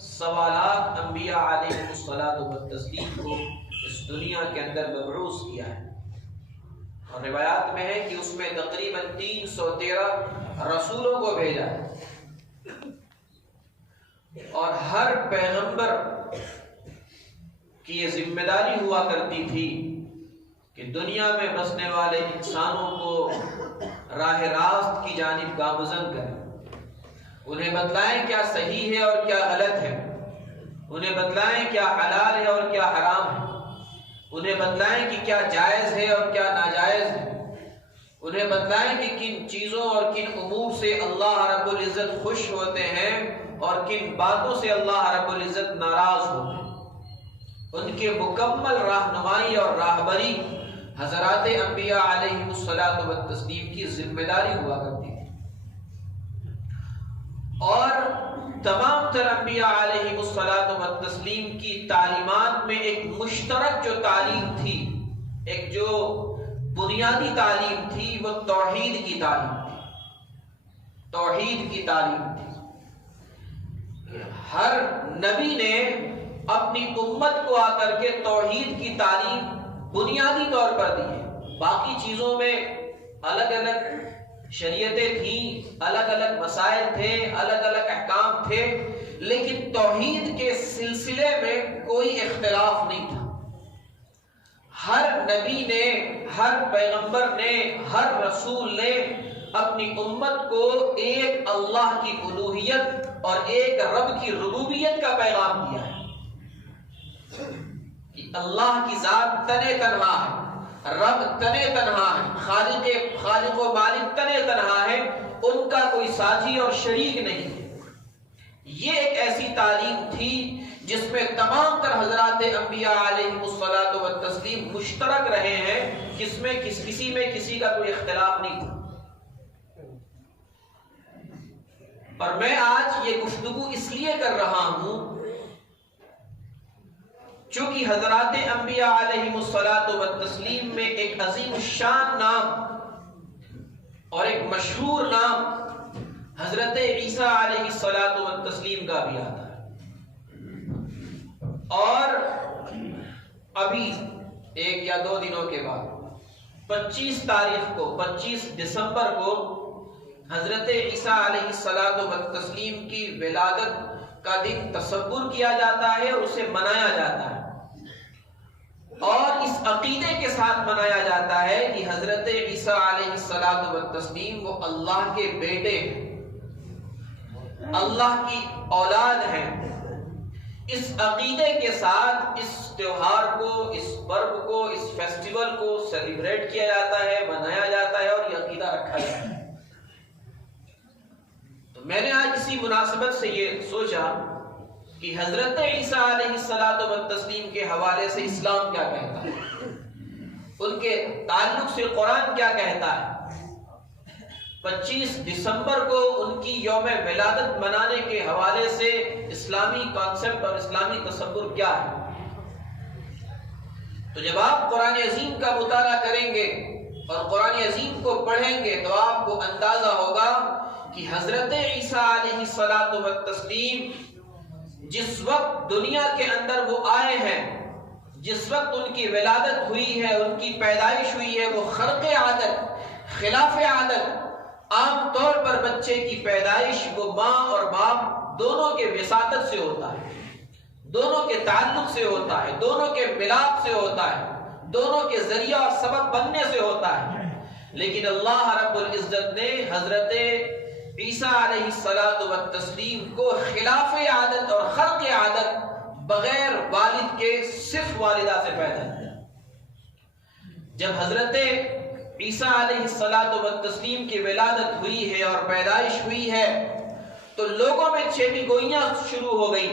سوالات انبیاء علیہ الصلوۃ والتسلیم کو اس دنیا کے اندر مبعوث کیا ہے، اور روایات میں ہے کہ اس میں تقریباً 313 رسولوں کو بھیجا ہے، اور ہر پیغمبر کی یہ ذمہ داری ہوا کرتی تھی کہ دنیا میں بسنے والے انسانوں کو راہ راست کی جانب گامزن کریں، انہیں بتلائیں کیا صحیح ہے اور کیا غلط ہے، انہیں بتلائیں کیا حلال ہے اور کیا حرام ہے، انہیں بتلائیں کہ کیا جائز ہے اور کیا ناجائز ہے، انہیں بتلائیں کہ کن چیزوں اور کن امور سے اللہ رب العزت خوش ہوتے ہیں اور کن باتوں سے اللہ رب العزت ناراض ہوتے ہیں۔ ان کے مکمل رہنمائی اور راہبری حضرات انبیاء علیہ الصلوۃ والتسلیم کی ذمہ داری ہوا کرتی تھی، اور تمام تر انبیاء علیہ الصلوۃ والتسلیم کی تعلیمات میں ایک مشترک جو تعلیم تھی، ایک جو بنیادی تعلیم تھی، وہ توحید کی تعلیم تھی۔ توحید کی تعلیم تھی۔ ہر نبی نے اپنی امت کو آ کر کے توحید کی تعلیم بنیادی طور پر دی ہے۔ باقی چیزوں میں الگ الگ شریعتیں تھیں، الگ الگ مسائل تھے، الگ الگ احکام تھے، لیکن توحید کے سلسلے میں کوئی اختلاف نہیں تھا۔ ہر نبی نے، ہر پیغمبر نے، ہر رسول نے اپنی امت کو ایک اللہ کی الوہیت اور ایک رب کی ربوبیت کا پیغام دیا ہے کہ اللہ کی ذات تنے تنہا ہے، رب تنے تنہا ہے، خالق و مالک تنے تنہا ہے، ان کا کوئی ساجی اور شریک نہیں ہے۔ یہ ایک ایسی تعلیم تھی جس میں تمام تر حضرات انبیاء علیہ الصلوۃ والتسلیم مشترک رہے ہیں، جس میں کسی میں کسی کا کوئی اختلاف نہیں تھا۔ اور میں آج یہ گفتگو اس لیے کر رہا ہوں چونکہ حضرات انبیاء علیہ الصلوۃ والتسلیم میں ایک عظیم الشان نام اور ایک مشہور نام حضرت عیسیٰ علیہ الصلوۃ والتسلیم کا بھی آتا ہے، اور ابھی 1 یا 2 دنوں کے بعد 25 دسمبر کو حضرت عیسیٰ علیہ الصلوۃ والتسلیم کی ولادت کا دن تصور کیا جاتا ہے اور اسے منایا جاتا ہے، اور اس عقیدے کے ساتھ منایا جاتا ہے کہ حضرت عیسیٰ علیہ الصلوۃ والتسلیم وہ اللہ کے بیٹے ہیں، اللہ کی اولاد ہیں۔ اس عقیدے کے ساتھ اس تہوار کو، اس پرو کو، اس فیسٹیول کو سیلیبریٹ کیا جاتا ہے، منایا جاتا ہے، اور یہ عقیدہ رکھا جاتا ہے۔ تو میں نے آج اسی مناسبت سے یہ سوچا کہ حضرت عیسیٰ علیہ الصلوۃ والتسلیم کے حوالے سے اسلام کیا کہتا ہے، ان کے تعلق سے قرآن کیا کہتا ہے، 25 دسمبر کو ان کی یوم ولادت منانے کے حوالے سے اسلامی کانسیپٹ اور اسلامی تصور کیا ہے۔ تو جب آپ قرآن عظیم کا مطالعہ کریں گے اور قرآن عظیم کو پڑھیں گے تو آپ کو اندازہ ہوگا کہ حضرت عیسیٰ علیہ الصلوۃ والتسلیم جس وقت دنیا کے اندر وہ آئے ہیں، جس وقت ان کی ولادت ہوئی ہے، ان کی پیدائش ہوئی ہے، وہ خرق عادت، خلاف عادت۔ عام طور پر بچے کی پیدائش وہ ماں اور باپ دونوں کے وساطت سے ہوتا ہے، دونوں کے تعلق سے ہوتا ہے، دونوں کے ملاپ سے ہوتا ہے، دونوں کے ذریعہ اور سبب بننے سے ہوتا ہے۔ لیکن اللہ رب العزت نے حضرت عیسیٰ علیہ الصلوۃ والتسلیم کو خلاف عادت اور خرق عادت بغیر والد کے صرف والدہ سے پیدا کیا۔ جب حضرت عیسیٰ علیہ الصلوۃ والتسلیم کی ولادت ہوئی ہے اور پیدائش ہوئی ہے تو لوگوں میں چیمی گوئیاں شروع ہو گئی۔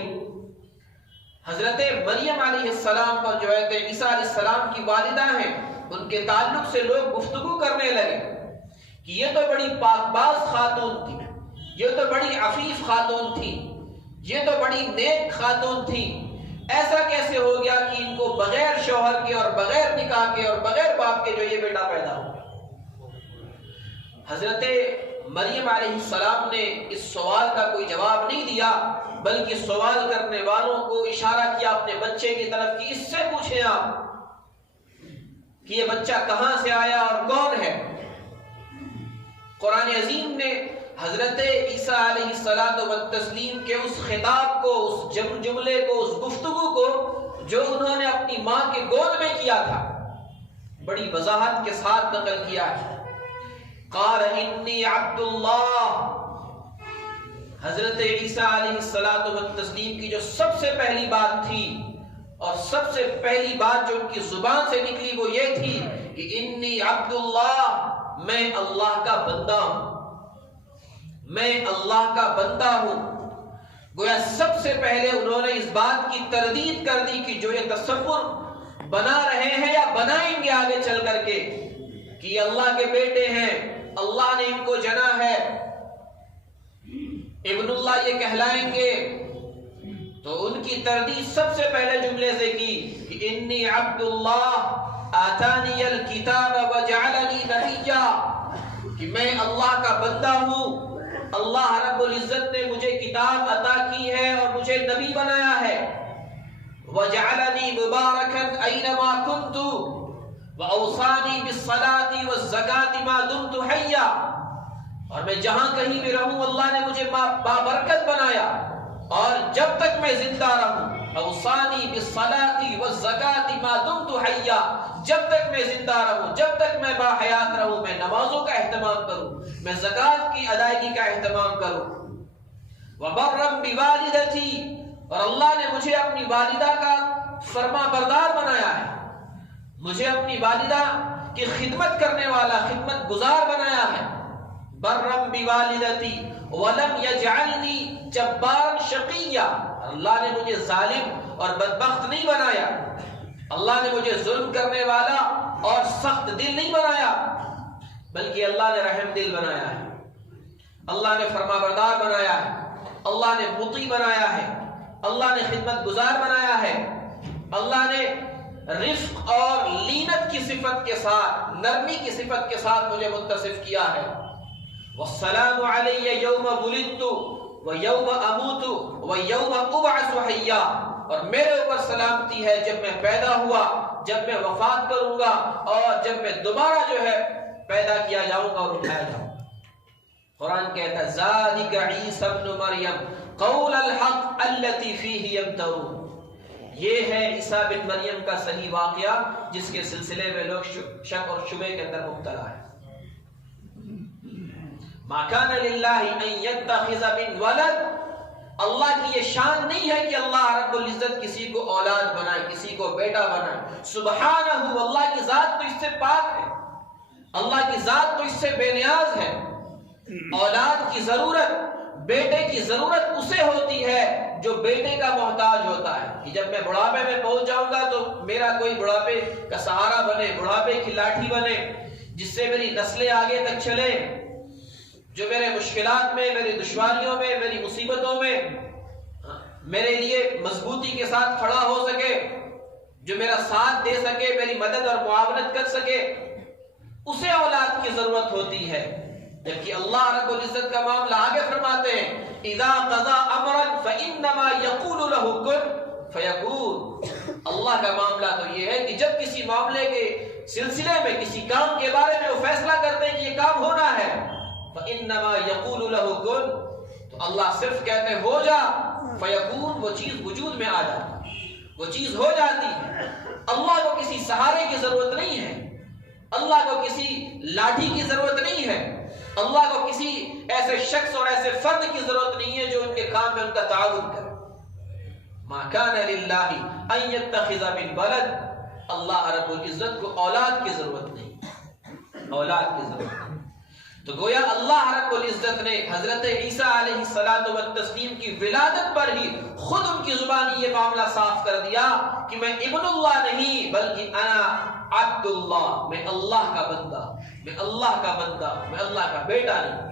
حضرت مریم علیہ السلام پر جو ہے عیسیٰ علیہ السلام کی والدہ ہیں، ان کے تعلق سے لوگ گفتگو کرنے لگے کہ یہ تو بڑی پاک باز خاتون تھی، یہ تو بڑی عفیف خاتون تھی، یہ تو بڑی نیک خاتون تھی، ایسا کیسے ہو گیا کہ ان کو بغیر شوہر کے اور بغیر نکاح کے اور بغیر باپ کے جو یہ بیٹا پیدا ہو گیا؟ حضرت مریم علیہ السلام نے اس سوال کا کوئی جواب نہیں دیا، بلکہ سوال کرنے والوں کو اشارہ کیا اپنے بچے کی طرف کہ اس سے پوچھیں آپ کہ یہ بچہ کہاں سے آیا اور کون ہے۔ قرآن عظیم نے حضرت عیسیٰ علیہ الصلوۃ والتسلیم کے اس خطاب کو، اس جملے کو، اس گفتگو کو جو انہوں نے اپنی ماں کے گود میں کیا تھا، بڑی وضاحت کے ساتھ نقل کیا ہے۔ قال انی عبد اللہ، حضرت عیسیٰ علیہ الصلوۃ والتسلیم کی جو سب سے پہلی بات تھی اور سب سے پہلی بات جو ان کی زبان سے نکلی وہ یہ تھی کہ انی عبد اللہ، میں اللہ کا بندہ ہوں، میں اللہ کا بندہ ہوں۔ گویا سب سے پہلے انہوں نے اس بات کی تردید کر دی کہ جو یہ تصور بنا رہے ہیں یا بنائیں گے آگے چل کر کے کہ یہ اللہ کے بیٹے ہیں، اللہ نے ان کو جنا ہے، ابن اللہ یہ کہلائیں گے، تو ان کی تردید سب سے پہلے جملے سے کی کہ انی عبد اللہ آتانی الکتاب وجعلنی نبیا، کہ میں اللہ کا بندہ ہوں، اللہ رب العزت نے مجھے کتاب عطا کی ہے اور مجھے نبی بنایا ہے۔ وجعلنی مبارکا اینما کنت واوصانی بالصلاۃ والزکاۃ ما دمت حیا، اور میں جہاں کہیں بھی رہوں اللہ نے مجھے بابرکت بنایا اور جب تک میں زندہ رہوں، اوصانی بالصلاۃ والزکاۃ ما دمت حیا، جب تک میں زندہ رہوں، جب تک میں باحیات رہوں، میں نمازوں کا اہتمام کروں، میں زکوٰۃ کی ادائیگی کا اہتمام کروں۔ وبرا بوالدتی، اور اللہ نے مجھے اپنی والدہ کا فرما بردار بنایا ہے، مجھے اپنی والدہ کی خدمت کرنے والا، خدمت گزار بنایا ہے۔ برا بوالدتی ولم یجعلنی جبارا شقیا، اللہ نے مجھے ظالم اور بدبخت نہیں بنایا، اللہ نے مجھے ظلم کرنے والا اور سخت دل نہیں بنایا، بلکہ اللہ نے رحم دل بنایا ہے، اللہ نے فرما بردار بنایا ہے، اللہ نے مطیع بنایا ہے، اللہ نے خدمت گزار بنایا ہے، اللہ نے رفق اور لینت کی صفت کے ساتھ، نرمی کی صفت کے ساتھ مجھے متصف کیا ہے۔ والسلام علی یوم ولدت ویوم اموت ویوم ابعث حیا، اور میرے اوپر سلامتی ہے جب میں پیدا ہوا، جب میں وفات کروں گا اور جب میں دوبارہ جو ہے پیدا کیا جاؤں گا اور اٹھایا جاؤں گا۔ قرآن کہتا ہے ذالک عیسی ابن مریم قول الحق التی فیہ یمترون، یہ ہے عیسیٰ بن مریم کا صحیح واقعہ جس کے سلسلے میں لوگ شک اور شبہ کے اندر مبتلا ہے۔ ما کان للہ ان یتخذ من ولد، اللہ کی یہ شان نہیں ہے کہ اللہ رب العزت کسی کو اولاد بنائے، کسی کو بیٹا بنائے، سبحانہ، اللہ کی ذات تو اس سے پاک ہے، اللہ کی ذات تو اس سے بے نیاز ہے۔ اولاد کی ضرورت، بیٹے کی ضرورت اسے ہوتی ہے جو بیٹے کا محتاج ہوتا ہے کہ جب میں بڑھاپے میں پہنچ جاؤں گا تو میرا کوئی بڑھاپے کا سہارا بنے، بڑھاپے کی لاٹھی بنے، جس سے میری نسلیں آگے تک چلیں، جو میرے مشکلات میں، میری دشواریوں میں، میری مصیبتوں میں میرے لیے مضبوطی کے ساتھ کھڑا ہو سکے، جو میرا ساتھ دے سکے، میری مدد اور معاونت کر سکے، اسے اولاد کی ضرورت ہوتی ہے۔ جبکہ اللہ رب العزت کا معاملہ آگے فرماتے ہیں اذا قضى امرا فانما يقول له كن فيكون، اللہ کا معاملہ تو یہ ہے کہ جب کسی معاملے کے سلسلے میں، کسی کام کے بارے میں وہ فیصلہ کرتے ہیں کہ یہ کام ہونا ہے، فانما يقول له كن، تو اللہ صرف کہتے ہیں ہو جا، فیکون، وہ چیز وجود میں آ جاتی ہے، وہ چیز ہو جاتی ہے۔ اللہ کو کسی سہارے کی ضرورت نہیں ہے، اللہ کو کسی لاٹھی کی ضرورت نہیں ہے، اللہ کو کسی ایسے شخص اور ایسے فرد کی ضرورت نہیں ہے جو ان کے کام میں ان کا تعاون کرے۔ ما کان للہ ان یتخذ من ولد، اللہ رب العزت کو اولاد کی ضرورت نہیں، اولاد کی ضرورت نہیں۔ تو گویا اللہ رب العزت نے حضرت عیسیٰ علیہ الصلوۃ والتسلیم کی ولادت پر ہی خود ان کی زبانی یہ معاملہ صاف کر دیا کہ میں ابن اللہ نہیں بلکہ انا عبد اللہ، میں اللہ کا بندہ، میں اللہ کا بندہ، میں اللہ کا بیٹا نہیں۔